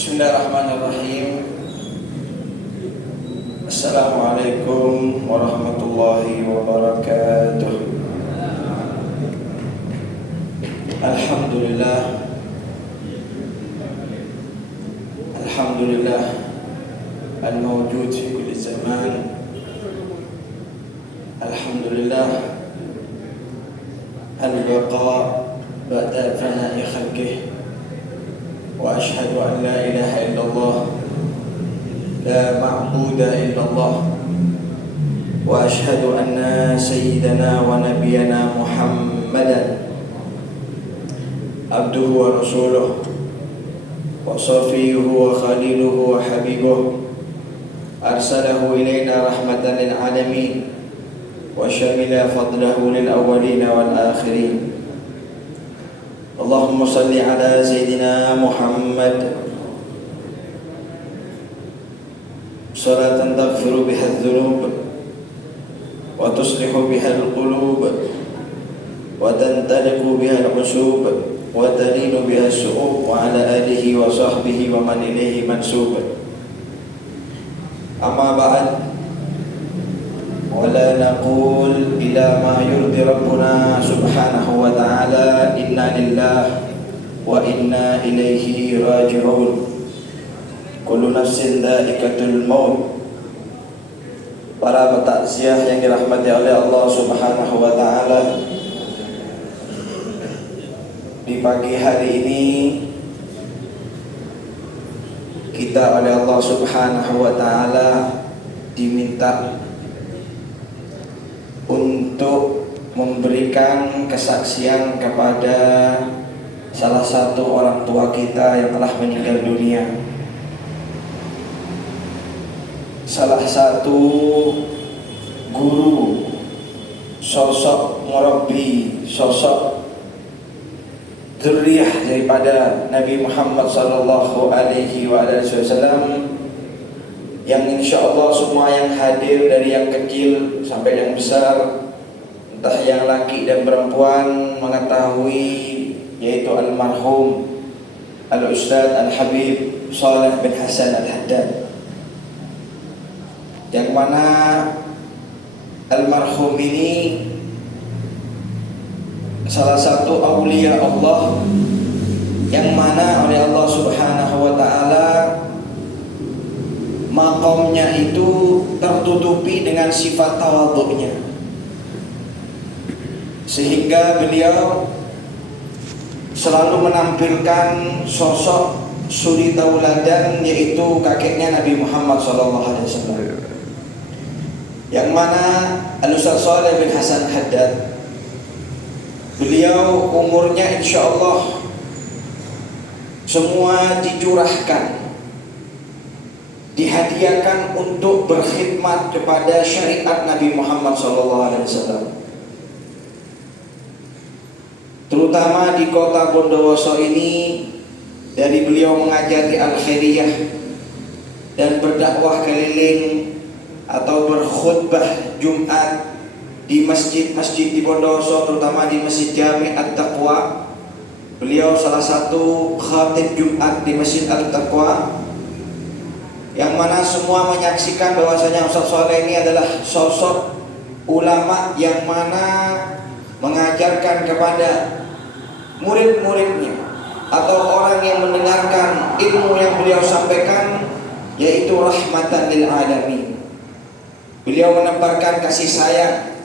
Bismillahirrahmanirrahim. Assalamualaikum warahmatullahi wabarakatuh. Alhamdulillah. Alhamdulillah al-mawjud fi kulli zaman. Alhamdulillah al-baqa ba'da fana'i khalqih. Wa ashhadu an la ilaha illallah la ma'buda illallah wa ashhadu anna sayyidana wa nabiyyana Muhammadan abduhu wa rasuluh wa safiyuhu wa khaliluhu wa habibuh arsalahu ilayna rahmatan lil alamin wa syamila fadlahu lil awwalin wal akhirin. Allahumma salli ala Sayyidina Muhammad salatan taghfiru biha adh-dhunub wa tuslihu biha al-qulub wa tantaliqu biha al-usub wa talinu biha as-su'ub wa ala alihi wa sahbihi wa man ilayhi mansub. Amma ba'd, wala naqul ila ma yurdi rabbuna subhanahu wa ta'ala inna lillah wa inna ilaihi raji'un. Kullu nafsin dha'iqatul maut. Para petakziah yang dirahmati oleh Allah subhanahu wa ta'ala, di pagi hari ini kita oleh Allah subhanahu wa ta'ala diminta untuk memberikan kesaksian kepada salah satu orang tua kita yang telah meninggal dunia, salah satu guru, sosok murabbi, sosok dzurriyyah daripada Nabi Muhammad sallallahu alaihi wasallam, yang insyaallah semua yang hadir dari yang kecil sampai yang besar, entah yang laki dan perempuan, mengetahui yaitu almarhum Al-Ustadz Al-Habib Shalih bin Hasan Al-Haddad, yang mana almarhum ini salah satu aulia Allah yang mana oleh Allah subhanahu wa ta'ala maqamnya itu tertutupi dengan sifat tawadhu'nya, sehingga beliau selalu menampilkan sosok suri tauladan, yaitu kakeknya Nabi Muhammad SAW, yang mana Al-Ustadz Shalih bin Hasan Haddad, beliau umurnya insyaallah semua dicurahkan, dihadiahkan untuk berkhidmat kepada syariat Nabi Muhammad SAW, terutama di kota Bondowoso ini. Dari beliau mengajari al-khairiyah dan berdakwah keliling atau berkhutbah Jumat di masjid-masjid di Bondowoso, terutama di Masjid Jami' At-Taqwa. Beliau salah satu khatib Jumat di Masjid At-Taqwa, yang mana semua menyaksikan bahwasanya Ustadz Shalih ini adalah sosok ulama yang mana mengajarkan kepada murid-muridnya atau orang yang mendengarkan ilmu yang beliau sampaikan, yaitu rahmatan lil alamin. Beliau menebarkan kasih sayang,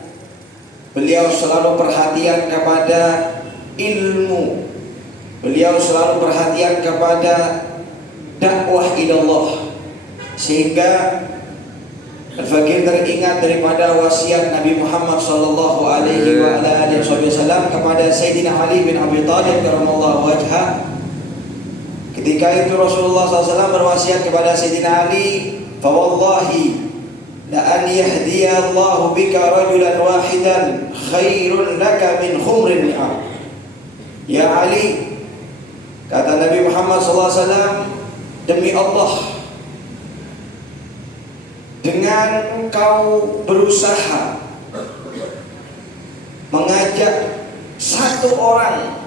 beliau selalu perhatian kepada ilmu, beliau selalu perhatian kepada dakwah ilallah, sehingga Al-Fakir teringat daripada wasiat Nabi Muhammad sallallahu alaihi wasallam kepada Sayyidina Ali bin Abi Thalib karramallahu wajhah. Ketika itu Rasulullah SAW berwasiat kepada Sayyidina Ali, "Fa wallahi la an yahdiya Allah bika rajulan wahidan khairun laka min khumrin ni'am." Ya Ali, kata Nabi Muhammad SAW, demi Allah, dengan engkau berusaha mengajak satu orang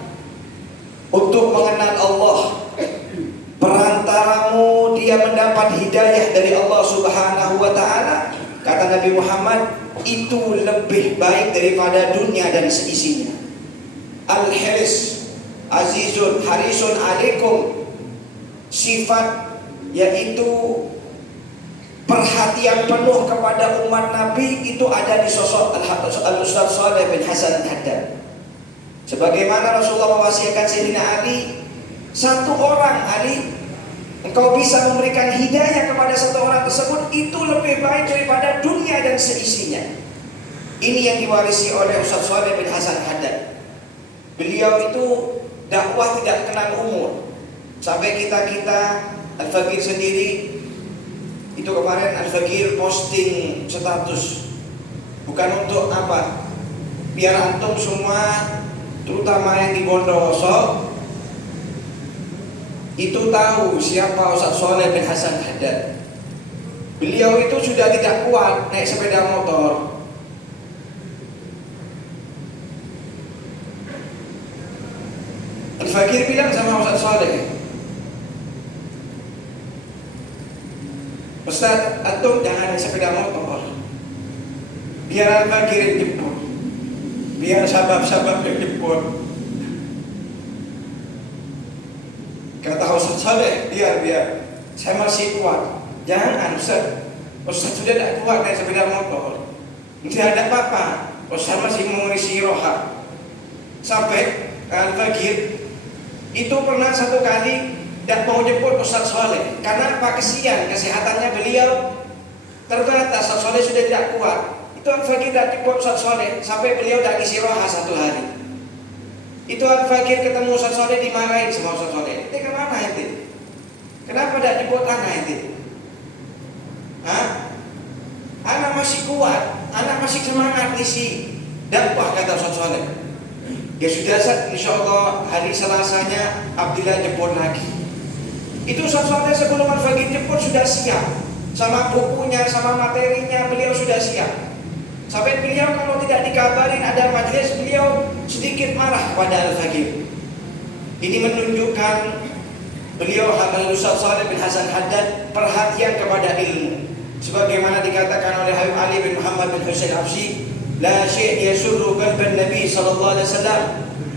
untuk mengenal Allah, perantara dia mendapat hidayah dari Allah Subhanahu wa taala, kata Nabi Muhammad, itu lebih baik daripada dunia dan seisinya. Al-hirs azizun harisun alaikum, sifat yaitu perhatian penuh kepada umat Nabi itu ada di sosok Al-Ustaz Shalih bin Hasan Haddad. Sebagaimana Rasulullah mewasiatkan Sayyidina Ali, satu orang Ali, engkau bisa memberikan hidayah kepada satu orang tersebut, itu lebih baik daripada dunia dan seisinya. Ini yang diwarisi oleh Ustaz Shalih bin Hasan Haddad. Beliau itu dakwah tidak kenal umur. Sampai kita Al-Faqir sendiri itu kemarin Al-Faqir posting status, bukan untuk apa, biar antum semua terutama yang di Bondowoso itu tahu siapa Ustaz Shalih bin Hasan Haddad. Beliau itu sudah tidak kuat naik sepeda motor. Al-Faqir bilang sama Ustaz Shalih, Ustaz, antum jangan naik sepeda motor, biar Al-Faqir yang jemput, biar sabab-sabab yang jemput. Kata Ustaz Shalih, biar saya masih kuat. Jangan Ustaz, Ustaz sudah tidak kuat naik sepeda motor, tidak ada apa-apa, Ustaz masih mengisi roha. Sampai Al-Faqir itu pernah satu kali tidak mau jemput Ustaz Shalih karena apa, kesian kesehatannya beliau. Ternyata Ustaz Shalih sudah tidak kuat. Itu Al-Faqir tidak jemput Ustaz Shalih sampai beliau tidak isi roha satu hari. Itu Al-Faqir ketemu Ustaz Shalih, dimarahin sama Ustaz Shalih. Ini kemana itu? Kenapa tidak jemput anak itu? Anak masih kuat, anak masih semangat ngisi dakwah, kata Ustaz Shalih. Ya sudah, insya Allah hari Selasanya Abdillah jemput lagi. Itu Ustaz Shalih sebelum Al-Faqir jemput sudah siap, sama bukunya, sama materinya beliau sudah siap. Sampai beliau kalau tidak dikabarin ada majelis, beliau sedikit marah kepada Al-Faqir. Ini menunjukkan beliau Ustaz Shalih bin Hasan Haddad perhatian kepada ilmu. Sebagaimana dikatakan oleh Habib Ali bin Muhammad bin Husain Absi, la syai' yasurru qalban Nabi sallallahu alaihi wasallam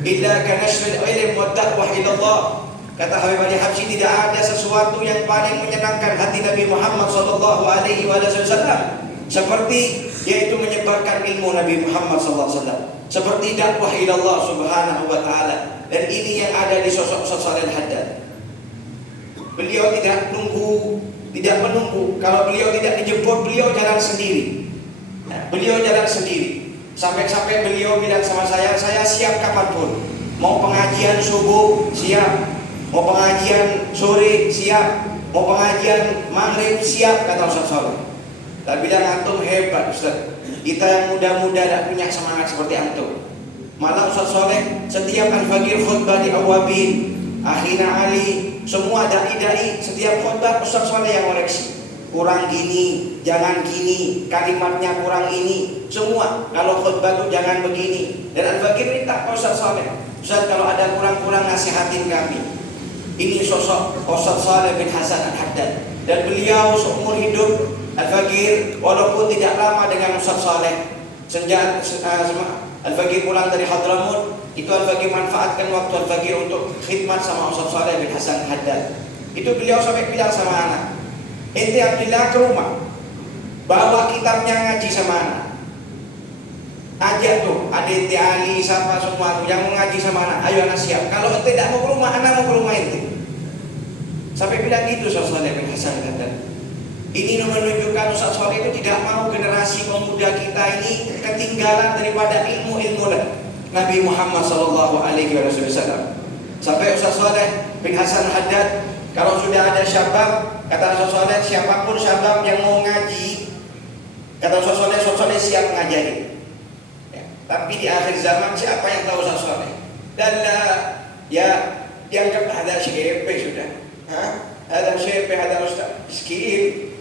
illa ka nashril ilm wa da'wah ila Allah. Kata Habib Ali Habsyi, tidak ada sesuatu yang paling menyenangkan hati Nabi Muhammad sallallahu alaihi wasallam seperti yaitu menyebarkan ilmu Nabi Muhammad sallallahu alaihi wasallam, seperti dakwah ila Allah Subhanahu wa taala. Dan ini yang ada di sosok Ustaz Shalih Haddad. Beliau tidak menunggu. Kalau beliau tidak dijemput, beliau jalan sendiri. Beliau jalan sendiri. Sampai beliau bilang sama saya siap kapanpun. Mau pengajian subuh siap, mau pengajian sore siap, mau pengajian maghrib siap, kata Ustaz Shalih. Tak bilang antum hebat Ustaz, kita yang muda-muda tidak punya semangat seperti antum. Malah Ustaz Shalih setiap Al-Faqir khutbah di Awabin, Akhina Ali, semua dai-dai setiap khutbah Ustaz Shalih yang koreksi. Kurang gini, jangan gini, kalimatnya kurang ini, semua. Kalau khutbah itu jangan begini. Dan Al-Faqir minta ke Ustaz Shalih, Ustaz kalau ada kurang-kurang nasihatin kami. Ini sosok Ustaz Shalih bin Hasan Haddad. Dan beliau seumur hidup Al-Faqir walaupun tidak lama dengan Ustaz Shalih. Sejak Al-Faqir pulang dari Hadramut, itu Al-Faqir manfaatkan waktu Al-Faqir untuk khidmat sama Ustaz Shalih bin Hasan Haddad. Itu beliau sampai bilang sama anak, ente Abdillah ke rumah, bawa kitabnya ngaji sama anak. Ajak tuh adik Ali, siapa semua tuh yang mengaji sama anak, ayo anak siap. Kalau ente tidak mau ke rumah, anak mau ke rumah ente. Sampai bilang gitu Ustaz Shalih bin Hasan Haddad. Ini menunjukkan Ustaz Shalih itu tidak mau generasi pemuda kita ini ketinggalan daripada ilmu-ilmu Nabi Muhammad sallallahu alaihi wasallam. Sampai Ustaz Shalih bin Hasan Haddad, kalau sudah ada syabab, kata Ustaz Shalih, siapapun syabab yang mau ngaji, kata Ustaz Shalih siap ngajari. Ya, tapi di akhir zaman siapa yang tahu Ustaz Shalih? Dan ya dianggap ada syekh sudah. Ada syekh, ada ustaz miskin.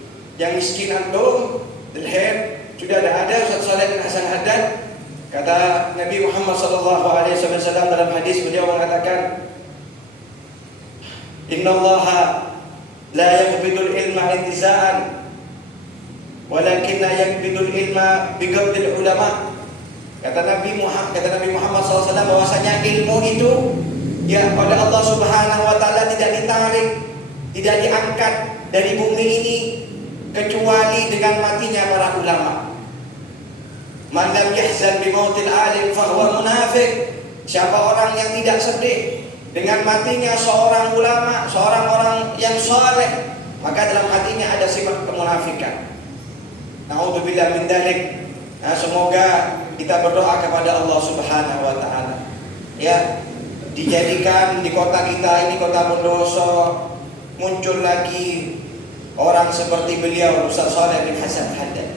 Yang miskin antum, delhen, sudah ada Ustaz Shalih bin Hasan Haddad. Kata Nabi Muhammad sallallahu alaihi wasallam dalam hadis, beliau mengatakan, Innallaha la yaqbidul ilma intiza'an walakinna yaqbidul ilma biqabdil ulama. Kata Nabi Muhammad SAW bahwasanya ilmu itu ya oleh Allah Subhanahu wa taala tidak ditarik, tidak diangkat dari bumi ini kecuali dengan matinya para ulama. Man lam yahzan bi mautil alim fahuwa munafiq. Siapa orang yang tidak sedih dengan matinya seorang ulama, seorang orang yang saleh, maka dalam hatinya ada sifat kemunafikan. Nauzubillah min dzalik. Nah, semoga kita berdoa kepada Allah Subhanahu wa taala. Ya, dijadikan di kota kita ini, kota Bondowoso, muncul lagi orang seperti beliau, Ustaz Shaleh bin Hasan Haddad.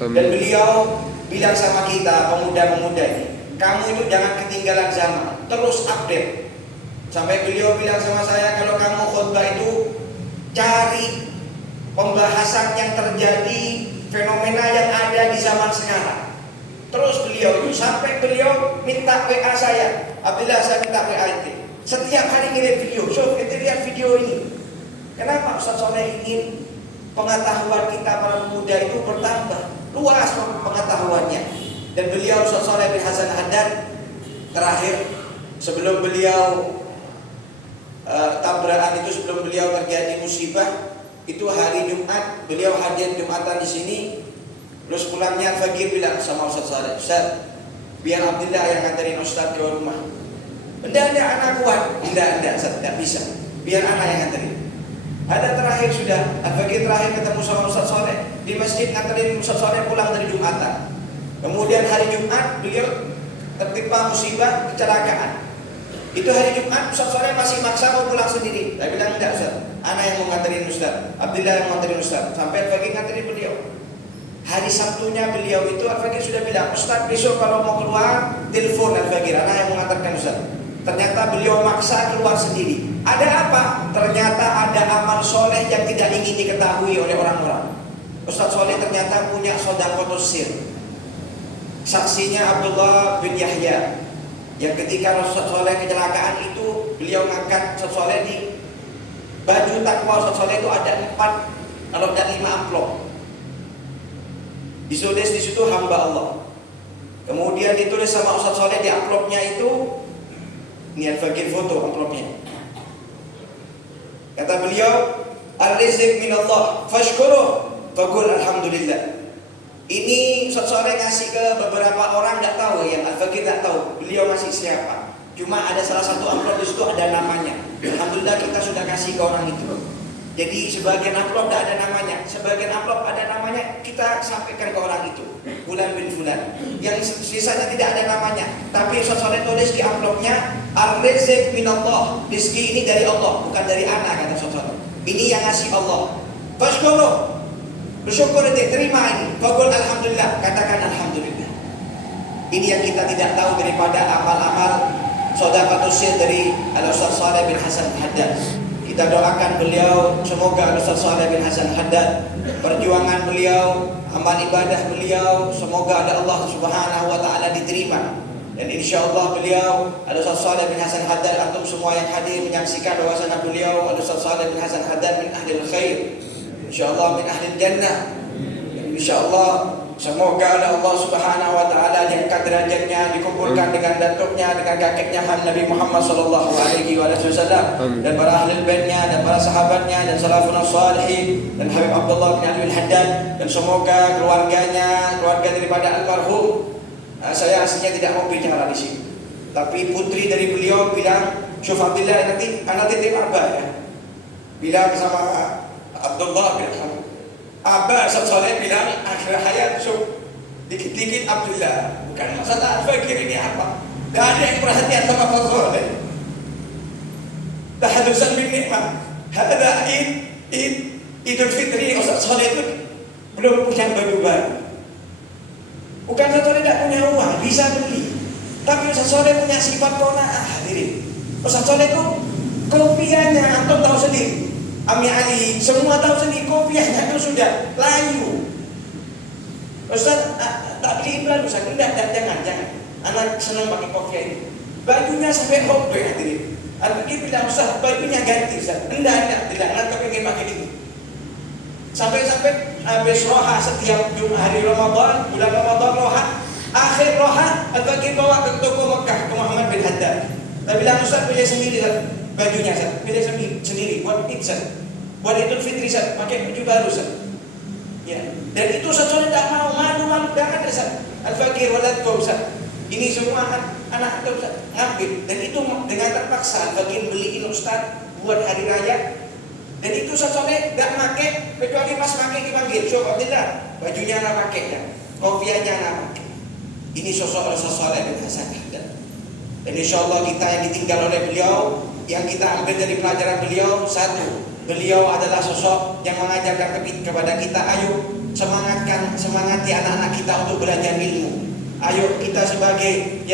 Dan beliau bilang sama kita pemuda-pemuda ini, kamu itu jangan ketinggalan zaman, terus update. Sampai beliau bilang sama saya, kalau kamu khutbah itu cari pembahasan yang terjadi, fenomena yang ada di zaman sekarang. Terus beliau itu sampai beliau minta WA saya, Abdullah saya minta WA itu. Setiap hari ngirim video, so kita lihat video ini. Kenapa Ustaz Shaleh ingin pengetahuan kita para pemuda itu bertambah luas pengetahuannya? Dan beliau Ustaz Shaleh bin Hasan Haddad terakhir sebelum beliau tabrakan itu, sebelum beliau terjadi musibah itu hari Jumat, beliau hadir Jumatan di sini. Terus pulangnya Fagir bilang sama Ustaz Shaleh, Ustaz, biar Abdullah yang nganterin Ustaz ke rumah. Enggak anak kuat, enggak Ustaz, enggak bisa. Biar anak yang nganterin. Ada terakhir sudah, Fagir terakhir ketemu sama Ustaz Shaleh di masjid, nganterin Ustaz Shaleh pulang dari Jumatan. Kemudian hari Jumat beliau tertimpa musibah kecelakaan. Itu hari Jumat Ustaz Shaleh masih maksa mau pulang sendiri. Saya bilang enggak Ustaz, anak yang mau nganterin Ustaz, Abdullah yang mau nganterin Ustaz. Sampai Al-Faqih nganterin beliau. Hari Sabtunya beliau itu Al-Faqih sudah bilang, Ustaz besok kalau mau keluar telepon Al-Faqih, anak yang mau nganterkan Ustaz. Ternyata beliau maksa keluar sendiri. Ada apa? Ternyata ada amal soleh yang tidak ingin diketahui oleh orang-orang. Ustaz Shaleh ternyata punya shadaqatus sir. Saksinya Abdullah bin Yahya, yang ketika Ustaz Shaleh kecelakaan itu beliau ngangkat Ustaz Shaleh di baju takwa Ustaz Shaleh itu ada 4 kalau tidak 5 amplop. Ditulis di situ hamba Allah. Kemudian ditulis sama Ustaz Shaleh di amplopnya itu, ini Al-Faqih foto amplopnya. Kata beliau, ar-rizq minallah fashkuruh faqul alhamdulillah. Ini Ustaz Shaleh ngasih ke beberapa orang, nggak tahu, yang Al-Faqih nggak tahu beliau ngasih siapa. Cuma ada salah satu amplop di situ ada namanya. Alhamdulillah kita sudah kasih ke orang itu. Jadi sebagian amplop tidak ada namanya, sebagian amplop ada namanya, kita sampaikan ke orang itu, Fulan bin Fulan. Yang sisanya tidak ada namanya, tapi Ustaz Shaleh tulis di amplopnya, ar-rizq minallah, rezeki ini dari Allah, bukan dari anak, kata Ustaz Shaleh. Ini yang ngasih Allah. Fashkuru, bersyukur, terima ini. Faqul alhamdulillah, katakan alhamdulillah. Ini yang kita tidak tahu daripada amal-amal shadaqatus sir dari Al-Ustaz Shaleh bin Hasan Haddad. Kita doakan beliau, semoga Ustaz Shaleh bin Hasan Haddad, perjuangan beliau, amal ibadah beliau, semoga ada Allah Subhanahu wa taala diterima. Dan insyaallah beliau, Ustaz Shaleh bin Hasan Haddad, antum semua yang hadir menyaksikan bahwasanya beliau Ustaz Shaleh bin Hasan Haddad min ahlil khair. Insyaallah min ahlil jannah. Insyaallah semoga Allah Subhanahu wa taala diangkat derajatnya, dikumpulkan dengan datuknya, dengan kakeknya Nabi Muhammad sallallahu alaihi wasallam, dan para ahli baitnya, dan para sahabatnya, dan salafun shalihin, dan Habib Abdullah bin Ali Haddad, dan semoga keluarganya, keluarga daripada almarhum. Saya aslinya tidak mau bicara di sini, tapi putri dari beliau bilang, "Syuf Abdullah, nanti anak titip Abah ya." Bilang sama Abdullah bin Abah, Ustaz Shaleh bilang akhir hayat dikit-dikit Abdullah. Bukan masalah Al-Faqih ini apa, tidak ada yang perhatian sama Ustaz Shaleh. Tahadusan bin nikmah. Ada Idul Fitri, Ustaz Shaleh itu belum punya baju baru. Bukan Ustaz Shaleh tidak punya uang, bisa beli. Tapi Ustaz Shaleh punya sifat qanaah, hadirin. Ustaz Shaleh itu kopiahnya antum tahu sendiri. Ami Ali, semua tahu sendiri kopiahnya itu sudah layu. Ustaz, tak beli iklan Ustaz, enggak, jangan. Anak senang pakai kopiah ini. Bajunya sampai robek hadirin. Anak bilang, Ustaz, bajunya ganti Ustaz. Enggak, tidak. Anak kepingin pakai ini. Sampai-sampai habis roha setiap hari Ramadan, bulan Ramadan roha, akhir roha Al-Fakir bawa ke toko Mekah ke Muhammad bin Haddad. Tapi bilang Ustaz pilih sendiri bajunya, pilih sendiri buat Id, buat Idul Fitri, pakai baju baru. Ya. Dan itu sesuatu tidak mau malu-malu, tidak ada Al-Fakir waladkum. Ini semua anak Ustaz ngambil, dan itu dengan terpaksa Al-Fakir beliin Ustaz buat hari raya. Dan itu sesuatu tidak pakai kecuali pas pakai dipanggil, coba tidak, bajunya nggak pakai ya, kopiahnya nggak pakai. Ini sosok Rasulullah bin Hasan. Dan insya Allah kita yang ditinggal oleh beliau, yang kita ambil dari pelajaran beliau, satu, beliau adalah sosok yang mengajarkan kepada kita, ayo semangati anak-anak kita untuk belajar ilmu. Ayo kita sebagai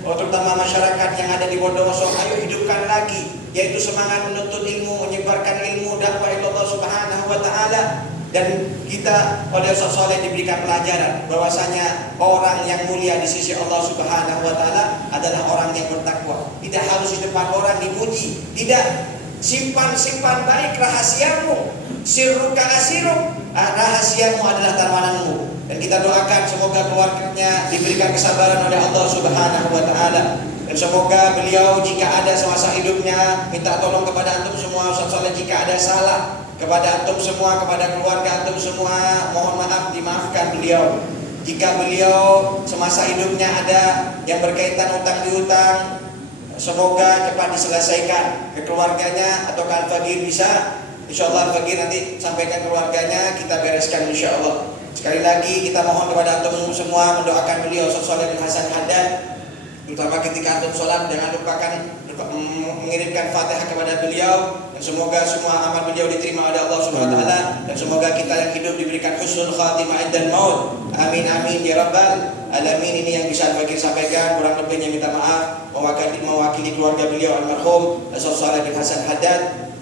terutama masyarakat yang ada di Bondowoso, ayo hidupkan lagi, yaitu semangat menuntut ilmu, menyebarkan ilmu, dakwah Allah Subhanahu wa Ta'ala. Dan kita oleh Rasulullah diberikan pelajaran bahwasanya orang yang mulia di sisi Allah Subhanahu wa Ta'ala adalah orang yang bertakwa. Tidak harus di depan orang dipuji, tidak. Simpan baik rahasiamu, sirruka asiruk, rahasiamu adalah tamananmu. Dan kita doakan semoga keluarganya diberikan kesabaran oleh Allah Subhanahu wa Ta'ala. Dan semoga beliau jika ada semasa hidupnya, minta tolong kepada antum semua Ustaz Saleh, jika ada salah kepada antum semua, kepada keluarga antum semua, mohon maaf, dimaafkan beliau. Jika beliau semasa hidupnya ada yang berkaitan utang piutang, semoga cepat diselesaikan ke keluarganya atau ke Al-Fakir bisa. InsyaAllah Al-Fakir nanti sampaikan keluarganya, kita bereskan insyaAllah. Sekali lagi kita mohon kepada antum semua mendoakan beliau Ustaz Shaleh bin Hasan Haddad, terutama ketika antum sholat jangan lupakan mengirimkan Fatihah kepada beliau, dan semoga semua amal beliau diterima oleh Allah Subhanahu wa Ta'ala, dan semoga kita yang hidup diberikan husnul khatimah dan maut. Amin amin ya rabbal alamin. Ini yang bisa Al-Fakir sampaikan, kurang lebihnya minta maaf. Mewakili keluarga beliau almarhum Ustaz Shaleh bin Hasan Haddad,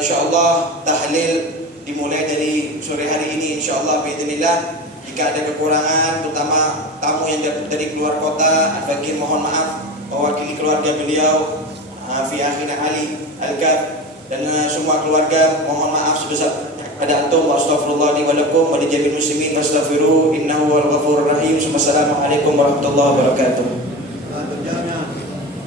insyaallah tahlil dimulai dari sore hari ini insyaallah biidznillah. Jika ada kekurangan, terutama tamu yang dari keluar kota, Al-Fakir mohon maaf mewakili keluarga beliau, fi akhina Ali Al-Kaf, dan semua keluarga mohon maaf sebesar pada antum. Astaghfirullah li wa lakum wa li jami'il muslimin fastaghfiruhu innahu huwal ghafurur rahim. Wassalamualaikum warahmatullahi wabarakatuh.